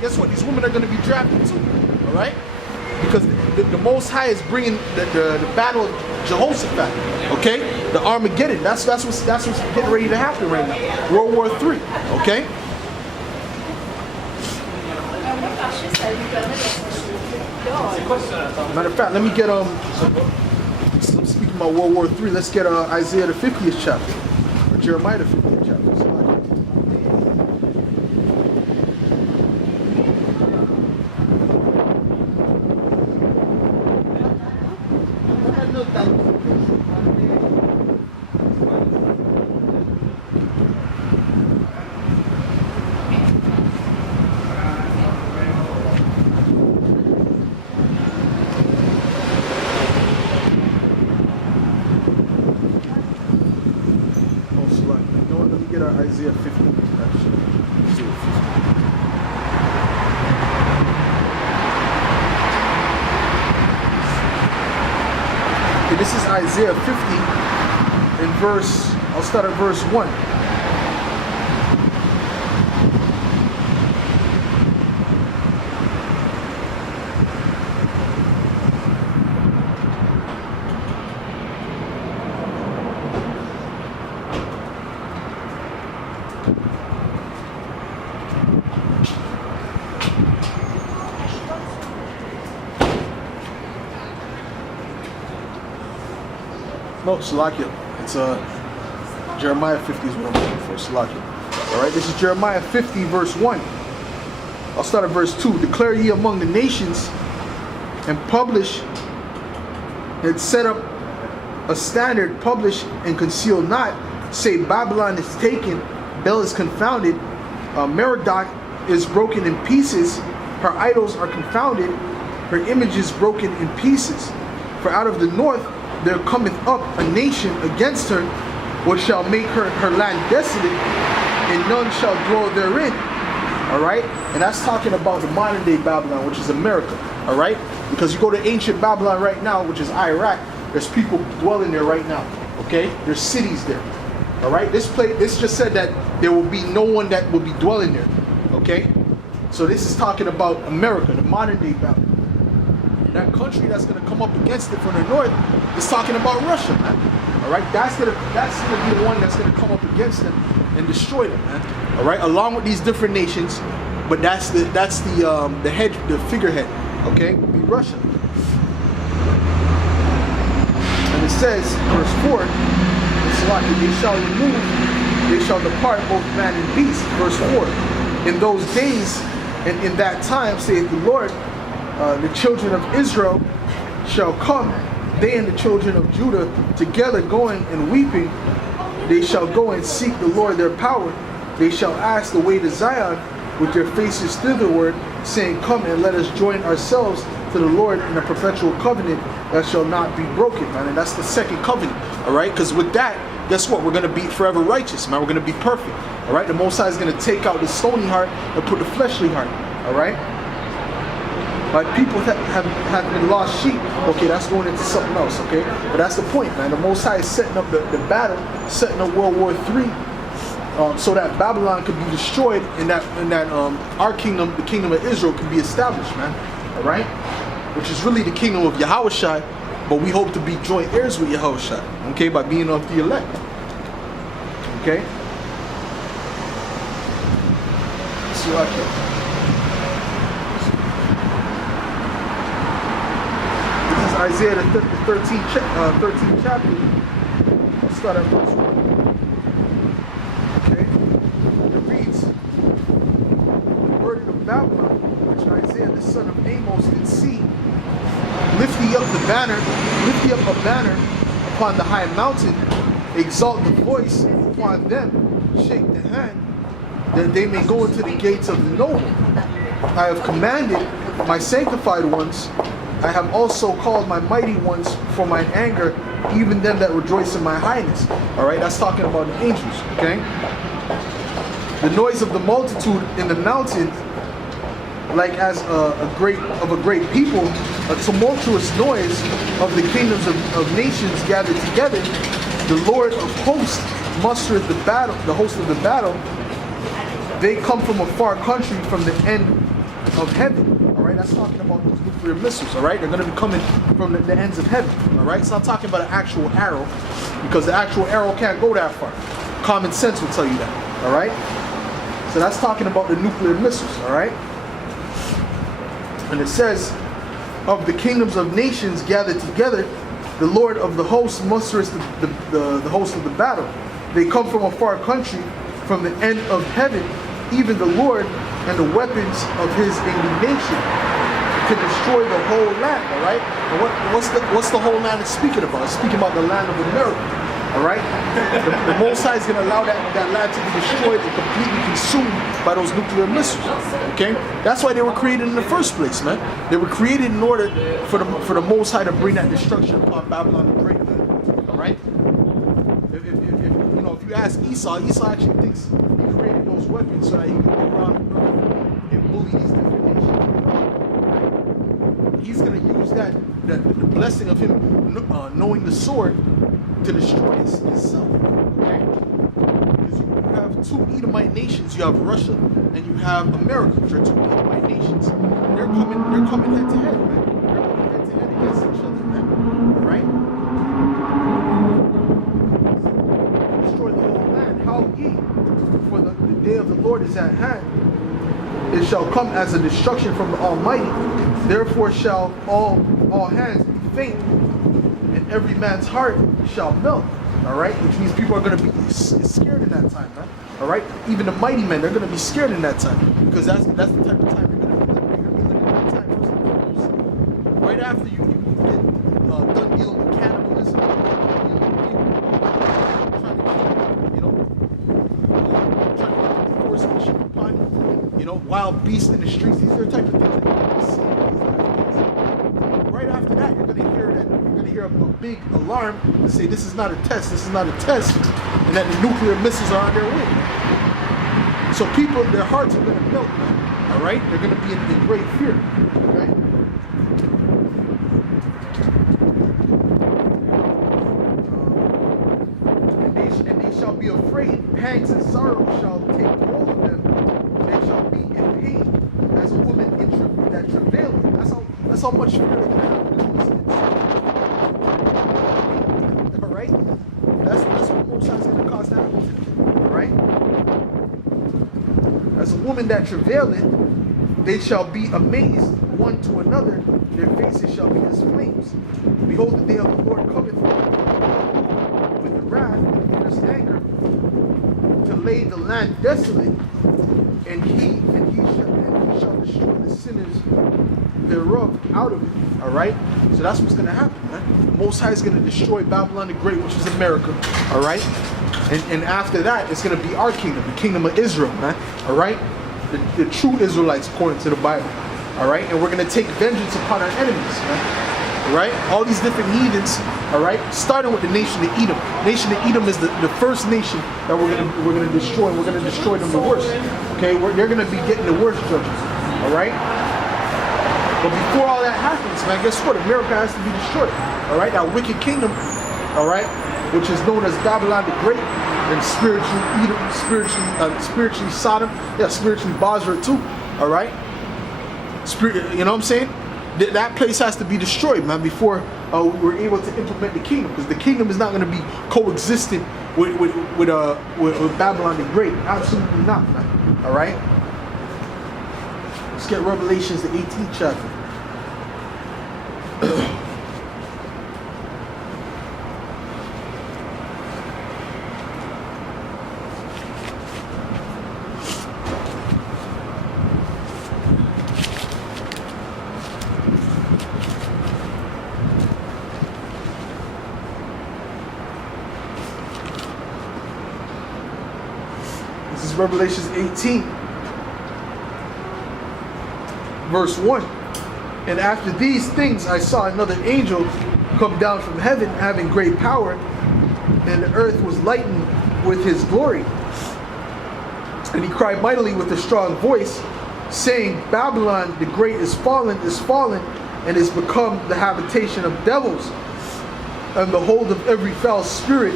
guess what? These women are going to be drafted too. All right? Because the Most High is bringing the battle of Jehoshaphat. Okay? The Armageddon. That's what's getting ready to happen right now. World War III. Okay? Matter of fact, let me get I'm speaking about World War III. Let's get Isaiah the 50th chapter, or Jeremiah the 50th chapter. Isaiah 50, actually. Isaiah 50. Okay, this is Isaiah 50 in I'll start at verse 1. No, Salakia. It's Jeremiah 50 is what I'm looking for. Salakia. Alright, this is Jeremiah 50, verse 1. I'll start at verse 2. Declare ye among the nations and publish and set up a standard, publish and conceal not. Say Babylon is taken, Bel is confounded, Merodach is broken in pieces, her idols are confounded, her images broken in pieces. For out of the north there cometh up a nation against her, which shall make her land desolate, and none shall dwell therein. Alright? And that's talking about the modern day Babylon, which is America. Alright? Because you go to ancient Babylon right now, which is Iraq, there's people dwelling there right now. Okay? There's cities there. Alright? This just said that there will be no one that will be dwelling there. Okay? So this is talking about America, the modern day Babylon. That country that's going to come up against it from the north is talking about Russia, man. All right, that's gonna be the one that's going to come up against them and destroy them, man. All right, along with these different nations, but that's the head, the figurehead. Okay, will be Russia. And it says, verse 4, they shall remove, they shall depart both man and beast. Verse 4, in those days and in that time, saith the Lord, the children of Israel shall come, they and the children of Judah together going and weeping. They shall go and seek the Lord their power. They shall ask the way to Zion with their faces thitherward, saying, come and let us join ourselves to the Lord in a perpetual covenant that shall not be broken, man. And that's the second covenant, all right? Because with that, guess what? We're going to be forever righteous, man. We're going to be perfect, all right? The Most High is going to take out the stony heart and put the fleshly heart, all right? Like people have been lost sheep. Okay, that's going into something else. Okay, but that's the point, man. The Most High is setting up the battle, setting up World War III, so that Babylon could be destroyed, and that our kingdom, the kingdom of Israel, can be established, man. All right, which is really the kingdom of Yahushua, but we hope to be joint heirs with Yahushua. Okay, by being of the elect. Okay. So Isaiah the 13th chapter. I'll start at verse 1. Okay? It reads, the burden of Babylon, which Isaiah the son of Amos did see, lift ye up a banner upon the high mountain, exalt the voice upon them, shake the hand, that they may go into the gates of the noble. I have commanded my sanctified ones, I have also called my mighty ones for mine anger, even them that rejoice in my highness. All right, that's talking about the angels, okay? The noise of the multitude in the mountain, like as a great people, a tumultuous noise of the kingdoms of nations gathered together. The Lord of hosts mustereth the host of the battle. They come from a far country, from the end of heaven. All right, that's talking about those nuclear missiles. All right, they're going to be coming from the ends of heaven. All right, it's not talking about an actual arrow, because the actual arrow can't go that far. Common sense will tell you that. All right, so that's talking about the nuclear missiles. All right, and it says, of the kingdoms of nations gathered together, the Lord of the hosts mustereth the host of the battle. They come from a far country, from the end of heaven, even the Lord and the weapons of his indignation, to destroy the whole land. All right. And what's the whole land it's speaking about? It's speaking about the land of America. All right. The Most High is going to allow that land to be destroyed and completely consumed by those nuclear missiles. Okay. That's why they were created in the first place, man. They were created in order for the Most High to bring that destruction upon Babylon the Great. Man. All right. If you ask Esau actually thinks he created those weapons so that he can go around the earth and bully these different nations. He's going to use the blessing of him knowing the sword to destroy himself. Okay? Because you have two Edomite nations. You have Russia and you have America, which are two Edomite nations. They're coming head to head, man. They're coming head to head against each other, man. All right? For the day of the Lord is at hand. It shall come as a destruction from the Almighty. Therefore shall all hands be faint, and every man's heart shall melt. All right, which means people are going to be scared in that time, man. All right, even the mighty men, they're going to be scared in that time, because that's the type of time you're going to be living. You're going to be living in that time first and foremost. Right after you get done dealing with cannibalism, wild beasts in the streets. These are the type of things that you're going to see. Right after that, you're going to hear a big alarm and say, "This is not a test. This is not a test," and that the nuclear missiles are on their way. So people, their hearts are going to melt. All right, they're going to be in great fear. Okay. And they shall be afraid. Pangs and sorrow shall take hold of them. They shall be in pain as a woman that travaileth. That's how much fear they're going to have. All right? That's what Most High is going to cause that. All right? As a woman that travaileth, they shall be amazed one to another. Their faces shall be as flames. Behold, the day of the Lord cometh with the wrath and fierce anger, to lay the land desolate, and he shall destroy the sinners thereof out of it. All right, so that's what's going to happen, man. The Most High is going to destroy Babylon the Great, which is America. All right, and after that, it's going to be our kingdom, the kingdom of Israel, man. All right, the true Israelites according to the Bible. All right, and we're going to take vengeance upon our enemies, man. Right? All these different heathens, all right? Starting with the nation of Edom. Nation of Edom is the first nation that we're gonna destroy. We're gonna destroy them the worst. Okay, they're gonna be getting the worst judges. All right. But before all that happens, man, guess what? America has to be destroyed. All right, that wicked kingdom, all right, which is known as Babylon the Great, and spiritually Edom, spiritually Sodom, yeah, spiritually Basra too. All right. You know what I'm saying? That place has to be destroyed, man, before we're able to implement the kingdom, because the kingdom is not going to be coexistent with Babylon the Great. Absolutely not, man. All right. Let's get Revelations, the 18th chapter. Revelations 18, verse 1. And after these things I saw another angel come down from heaven, having great power, and the earth was lightened with his glory. And he cried mightily with a strong voice, saying, Babylon the great is fallen, and is become the habitation of devils, and the hold of every foul spirit,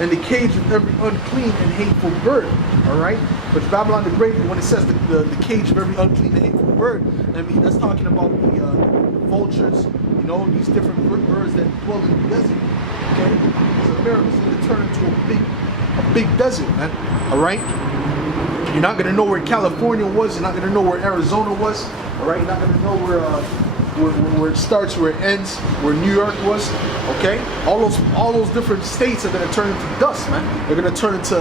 and the cage of every unclean and hateful bird. All right, But Babylon the Great, when it says the cage of every unclean and hateful bird, I mean that's talking about the vultures, you know, these different birds that dwell in the desert. Okay, so America's going to turn into a big desert, man. All right, you're not going to know where California was. You're not going to know where Arizona was. All right, you're not going to know where it starts, where it ends, where New York was. Okay, all those different states are going to turn into dust, man. They're going to turn into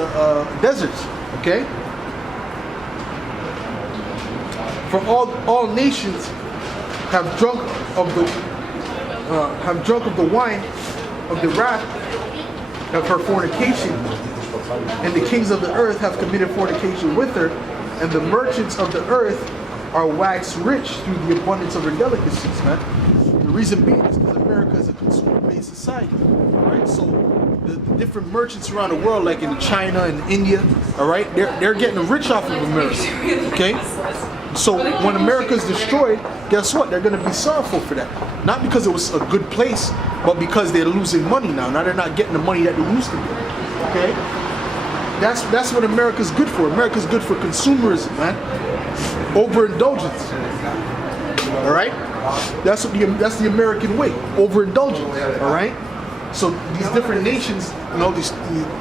deserts. Okay. For all nations have drunk of the wine of the wrath of her fornication, and the kings of the earth have committed fornication with her, and the merchants of the earth are waxed rich through the abundance of her delicacies, man. The reason being is because America is a consumer-based society, all right? So the different merchants around the world, like in China and India, all right, they're getting rich off of America, okay? So when America is destroyed, guess what? They're going to be sorrowful for that. Not because it was a good place, but because they're losing money now. Now they're not getting the money that they used to get. Okay? That's what America's good for. America's good for consumerism, man. Overindulgence. All right? That's the American way. Overindulgence. All right? So these different nations, you know,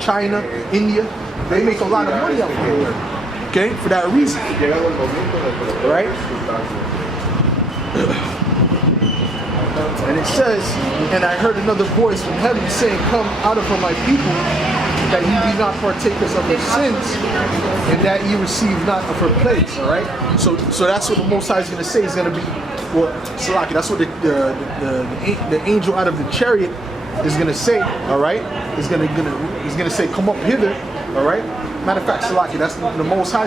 China, India, they make a lot of money out of America. Okay, for that reason, right? And it says, and I heard another voice from heaven saying, "Come out of her, my people, that ye be not partakers of her sins, and that ye receive not of her plagues." All right. So that's what the Most High is going to say. Is going to be, well, Salaki. That's what the angel out of the chariot is going to say. All right. He's going to say, "Come up hither." All right. Matter of fact, Salaki, that's the Most High